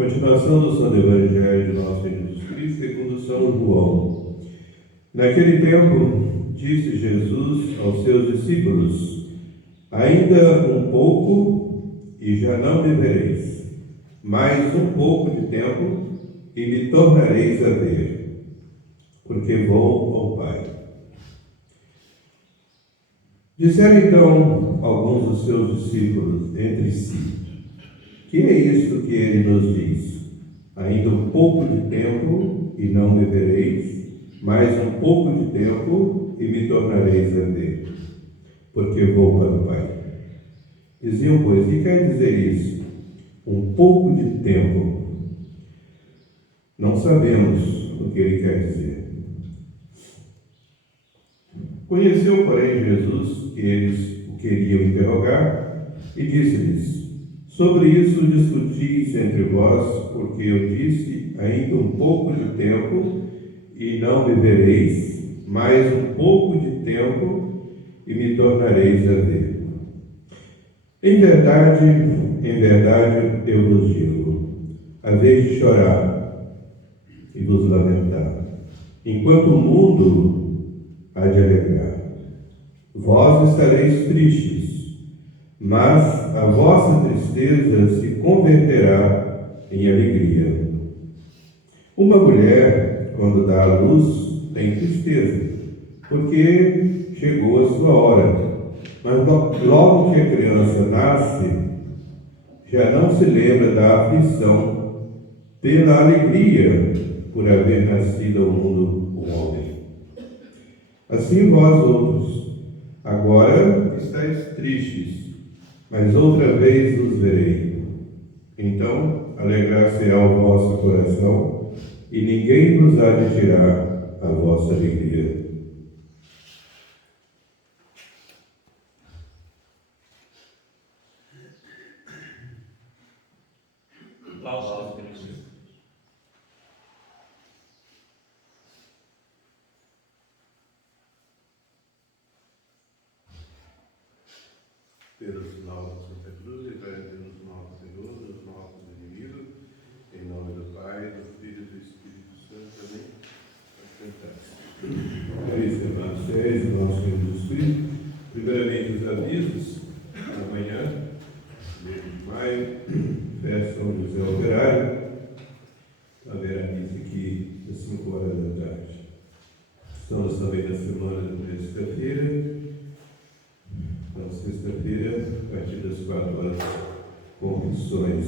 Continuação do Santo Evangelho de nosso Senhor Jesus Cristo, segundo São João. Naquele tempo, disse Jesus aos seus discípulos: ainda um pouco e já não me vereis, mais um pouco de tempo e me tornareis a ver, porque vou ao Pai. Disseram então alguns dos seus discípulos entre si: que é isto que ele nos diz? Ainda um pouco de tempo e não me vereis, mais um pouco de tempo e me tornareis a ver, porque vou para o Pai. Diziam, pois, o que quer dizer isso? Um pouco de tempo. Não sabemos o que ele quer dizer. Conheceu, porém, Jesus que eles o queriam interrogar e disse-lhes: sobre isso discutis entre vós, porque eu disse: ainda um pouco de tempo e não me vereis, mais um pouco de tempo e me tornareis a ver. Em verdade, eu vos digo: haveis de chorar e vos lamentar, enquanto o mundo há de alegrar. Vós estareis tristes, mas a vossa tristeza se converterá em alegria. Uma mulher, quando dá à luz, tem tristeza, porque chegou a sua hora. Mas logo que a criança nasce, já não se lembra da aflição pela alegria por haver nascido ao mundo um homem. Assim vós outros, agora estáis tristes, mas outra vez os verei. Então alegrar-se-á o vosso coração, e ninguém vos há de tirar a vossa alegria. Pelo sinal da Santa Cruz, livrai-nos do mal, Senhor, dos nossos inimigos, em nome do Pai, do Filho e do Espírito Santo. Amém. Caríssimos irmãos, fiéis do nosso Senhor Jesus Cristo, primeiramente os avisos. Amanhã, 1 de maio, festa São José Operário, haverá missa aqui às 5 horas da tarde. Estamos também na semana de sexta-feira. Então, sexta-feira, a partir das 4 horas, confissões,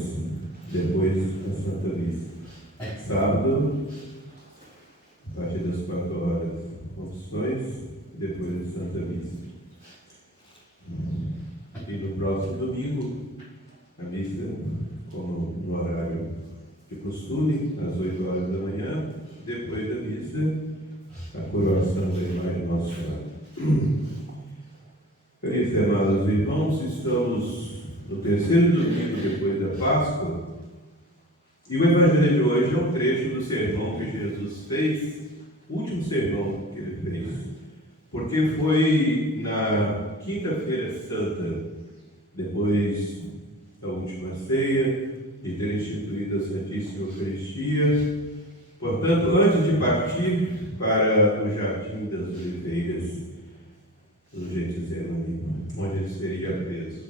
depois a Santa Missa. Sábado, a partir das 4 horas, confissões, depois a Santa Missa. E no próximo domingo, a missa, como no horário de costume, às 8 horas da manhã, depois da missa, a coroação da imagem de Nossa Senhora. Queridos e amados irmãos, estamos no terceiro domingo depois da Páscoa, e o Evangelho de hoje é um trecho do sermão que Jesus fez, o último sermão que ele fez, porque foi na Quinta-feira Santa, depois da última ceia, de ter instituído a Santíssima Eucaristia. Portanto, antes de partir para o Jardim das Oliveiras, do Getsemane, onde ele seria preso.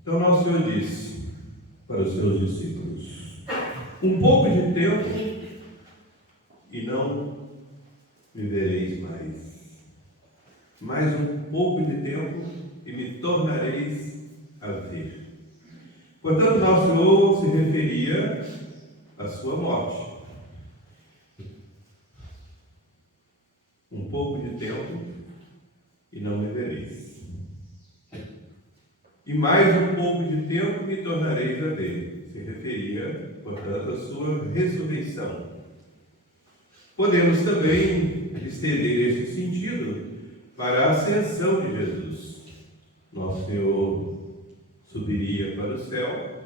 Então, nosso Senhor disse para os seus discípulos: um pouco de tempo e não me vereis mais um pouco de tempo e me tornareis a ver. Portanto, nosso Senhor se referia à sua morte. Um pouco de tempo e não me vereis. E mais um pouco de tempo me tornareis a ver. Se referia, portanto, à sua ressurreição. Podemos também estender este sentido para a ascensão de Jesus. Nosso Senhor subiria para o céu,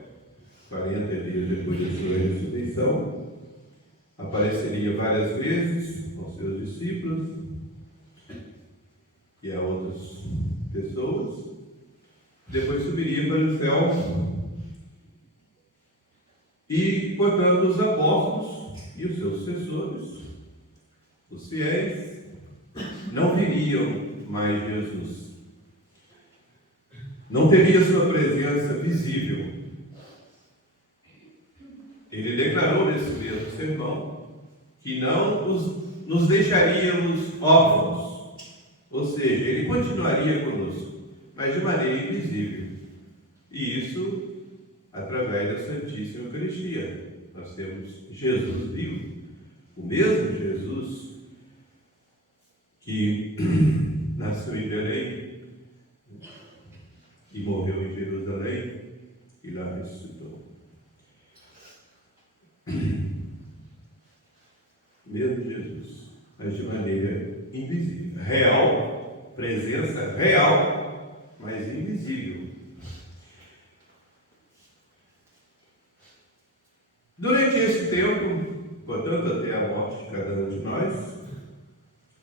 40 dias depois da sua ressurreição, apareceria várias vezes com seus discípulos e a outras pessoas, depois subiria para o céu E, portanto, os apóstolos e os seus sucessores, os fiéis, não viriam mais Jesus. Não teria sua presença visível. Ele declarou nesse mesmo sermão que não nos deixaríamos órfãos, ou seja, ele continuaria conosco, mas de maneira invisível. E isso através da Santíssima Eucaristia. Nós temos Jesus vivo, o mesmo Jesus que nasceu em Belém, que morreu em Jerusalém e lá ressuscitou. Mesmo Jesus, mas de maneira invisível. Real, presença real, mas invisível. Durante esse tempo, portanto, até a morte de cada um de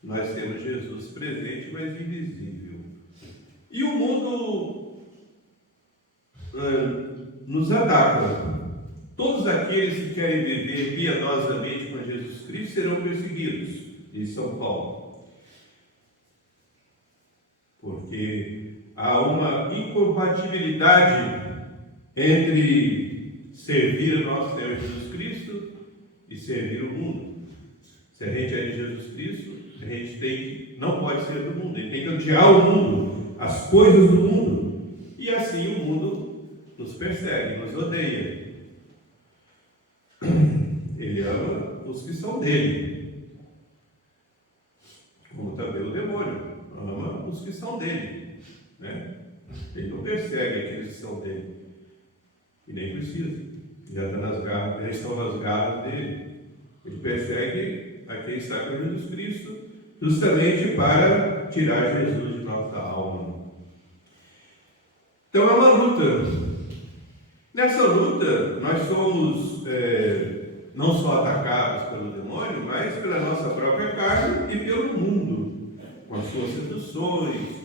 nós temos Jesus presente, mas invisível. E o mundo nos ataca. Todos aqueles que querem viver piedosamente com Jesus Cristo serão perseguidos, diz São Paulo. Porque há uma incompatibilidade entre servir o nosso Senhor Jesus Cristo e servir o mundo. Se a gente é de Jesus Cristo, a gente não pode ser do mundo, ele tem que odiar o mundo, as coisas do mundo. E assim o mundo nos persegue, nos odeia. Ele ama os que são dele, como também o demônio ama os que são dele, né? Ele não persegue aqueles que são dele, e nem precisa, já estão nas garras dele. Ele persegue a quem está com Jesus Cristo, justamente para tirar Jesus de nossa alma. Então é uma luta. Nessa luta, nós somos não só atacados pelo demônio, mas pela nossa própria carne e pelo mundo, com as suas seduções,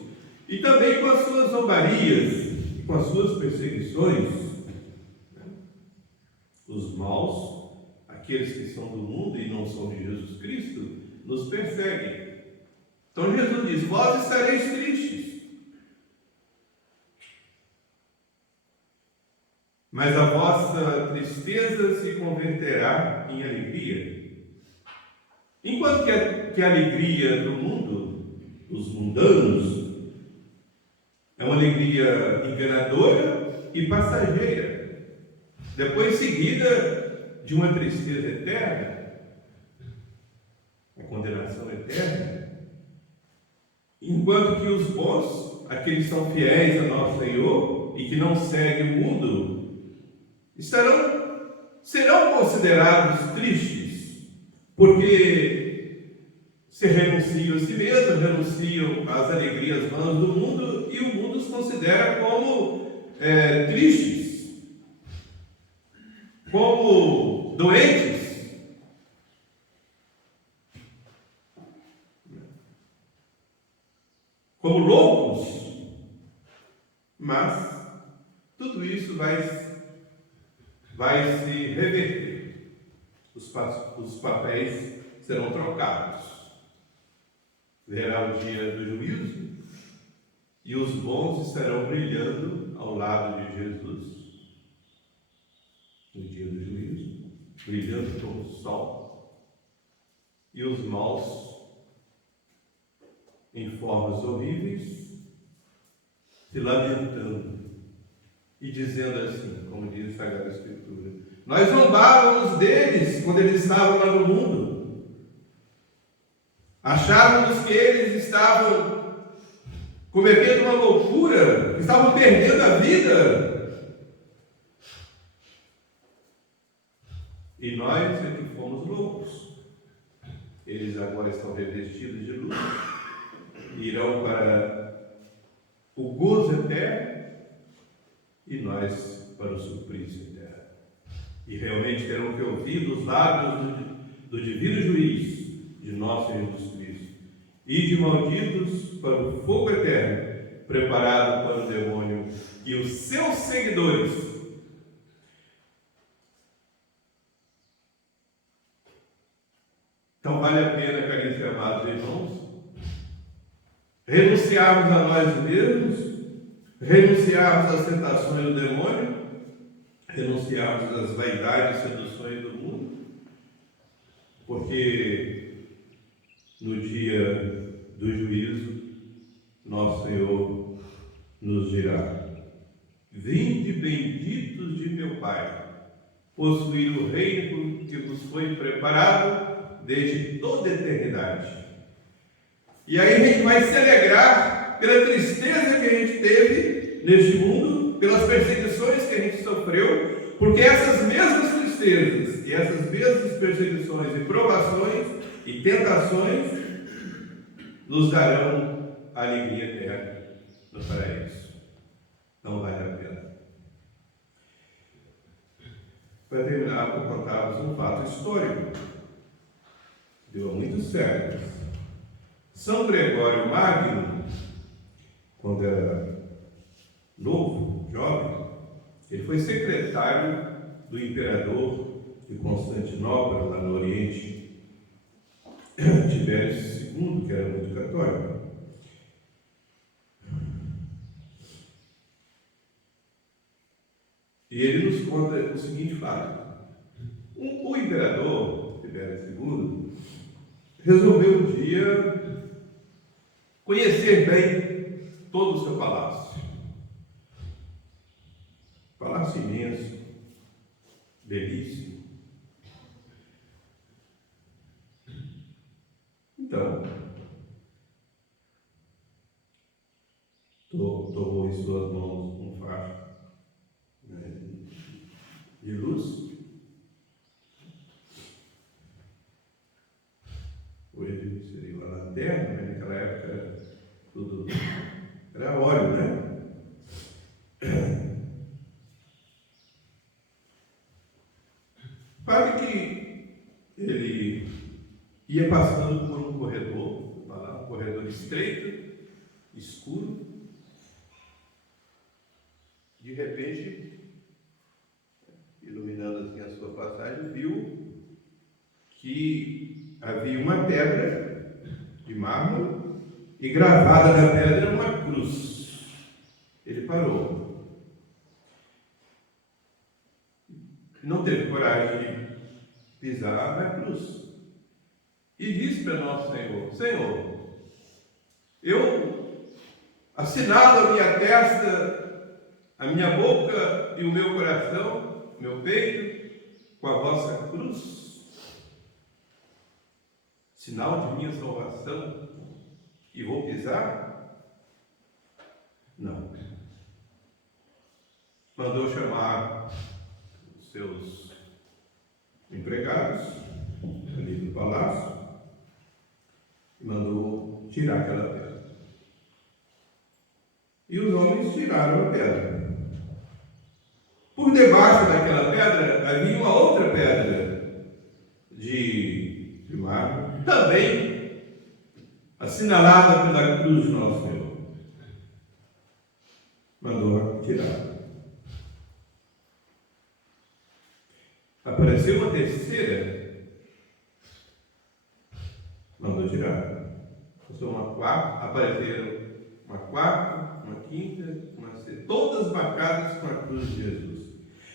e também com as suas zombarias, e com as suas perseguições. Os maus, aqueles que são do mundo e não são de Jesus Cristo, nos perseguem. Então Jesus diz: vós estareis tristes, mas a vossa tristeza se converterá em alegria. Enquanto que a alegria do mundo, dos mundanos, é uma alegria enganadora e passageira, depois seguida de uma tristeza eterna, a condenação eterna. Enquanto que os bons, aqueles que são fiéis a nosso Senhor e que não seguem o mundo, serão considerados tristes, porque se renunciam a si mesmos, renunciam às alegrias vãs do mundo, e o mundo os considera como tristes, como doentes. Como loucos. Mas tudo isso vai se reverter. Os papéis serão trocados. Verá o dia do juízo e os bons estarão brilhando ao lado de Jesus no dia do juízo, brilhando como o sol, e os maus, em formas horríveis, se lamentando e dizendo assim, como diz a Sagrada Escritura: nós zombávamos deles quando eles estavam lá no mundo, achávamos que eles estavam cometendo uma loucura, que estavam perdendo a vida, e nós é que fomos loucos. Eles agora estão revestidos de luz, irão para o gozo eterno, e nós para o suplício eterno. E realmente terão que ouvir dos lábios do divino juiz de nosso Jesus Cristo: e de malditos para o fogo eterno, preparado para o demônio e os seus seguidores. Então vale a pena, caríssimos e amados irmãos, renunciarmos a nós mesmos, renunciarmos às tentações do demônio, renunciarmos às vaidades e seduções do mundo, porque no dia do juízo, nosso Senhor nos dirá: vinde benditos de meu Pai, possuir o reino que vos foi preparado desde toda a eternidade. E aí a gente vai se alegrar pela tristeza que a gente teve neste mundo, pelas perseguições que a gente sofreu, porque essas mesmas tristezas e essas mesmas perseguições e provações e tentações nos darão alegria eterna no paraíso. Não vale a pena. Para terminar, vou contar-vos um fato histórico. Deu muito sério. São Gregório Magno, quando era novo, jovem, ele foi secretário do imperador de Constantinopla, lá no Oriente, Tibério II, que era muito católico. E ele nos conta o seguinte fato: o imperador Tibério II resolveu um dia conhecer bem todo o seu palácio. Palácio imenso, belíssimo. Então, tomou em suas mãos um facho de luz. Hoje seria uma lanterna, mas naquela época tudo era óleo, né? Sabe que ele ia passando por um corredor, um corredor estreito, escuro. De repente, iluminando assim a sua passagem, viu que havia uma pedra de mármore e gravada na pedra uma cruz. Ele parou. Não teve coragem de pisar na cruz. E disse para nosso Senhor: Senhor, eu assinalo a minha testa, a minha boca e o meu coração, meu peito, com a vossa cruz, sinal de minha salvação, e vou pisar? Não. Mandou chamar os seus empregados ali do palácio e mandou tirar aquela pedra. E os homens tiraram a pedra. Por debaixo daquela pedra havia uma outra pedra de mármore, também assinalada pela cruz de nosso Senhor. Mandou tirar. Apareceu uma terceira, mandou tirar. Apareceram uma quarta, uma quinta, uma sexta, todas marcadas com a cruz de Jesus.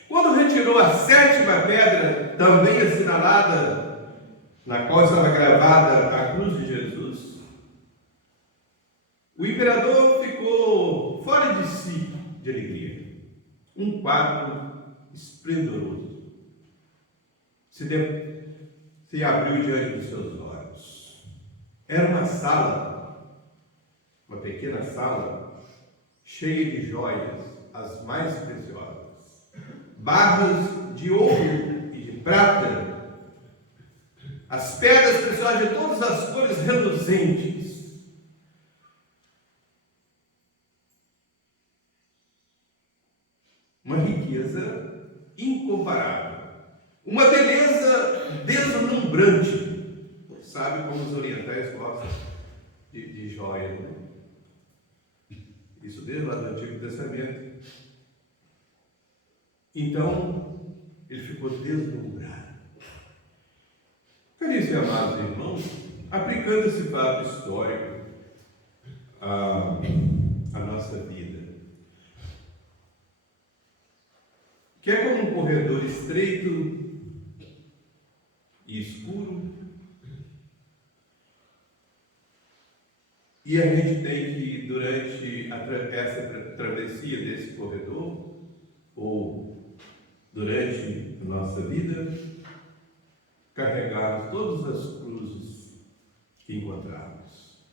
Quando retirou a sétima pedra, também assinalada, na qual estava gravada a cruz de Jesus, o imperador ficou fora de si de alegria. Um quadro esplendoroso se abriu diante dos seus olhos. Era uma sala, uma pequena sala, cheia de joias, as mais preciosas, barras de ouro e de prata, as pedras preciosas de todas as cores reluzentes. Uma riqueza incomparável. Uma beleza deslumbrante. Sabe como os orientais gostam de joia, né? Isso desde lá do Antigo Testamento. Então, ele ficou deslumbrado. Caríssimo queridos e amados irmãos, aplicando esse fato histórico à nossa vida, que é como um corredor estreito e escuro, e a gente tem que, durante essa travessia desse corredor, ou durante a nossa vida, carregar todas as cruzes que encontrarmos.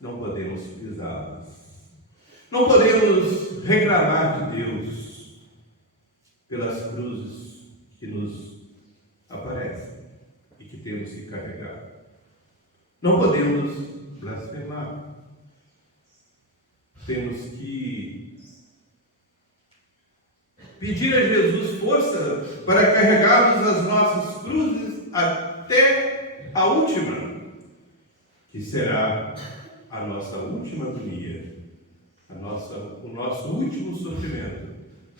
Não podemos pisá-las. Não podemos reclamar de Deus pelas cruzes que nos aparecem e que temos que carregar. Não podemos blasfemar. Temos que pedir a Jesus força para carregarmos as nossas cruzes até a última, que será a nossa última agonia, o nosso último sofrimento,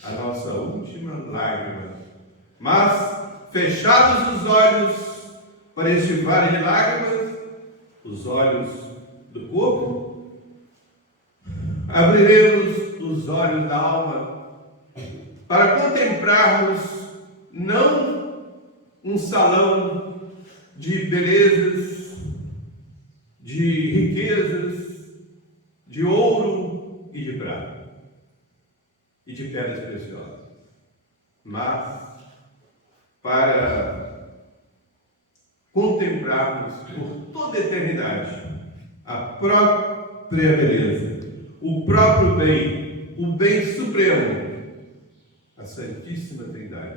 a nossa última lágrima. Mas, fechados os olhos para este vale de lágrimas, os olhos do corpo, abriremos os olhos da alma para contemplarmos não um salão de belezas, de riquezas, de ouro e de prata e de pedras preciosas, mas para contemplarmos por toda a eternidade a própria beleza, o próprio bem, o bem supremo, a Santíssima Trindade.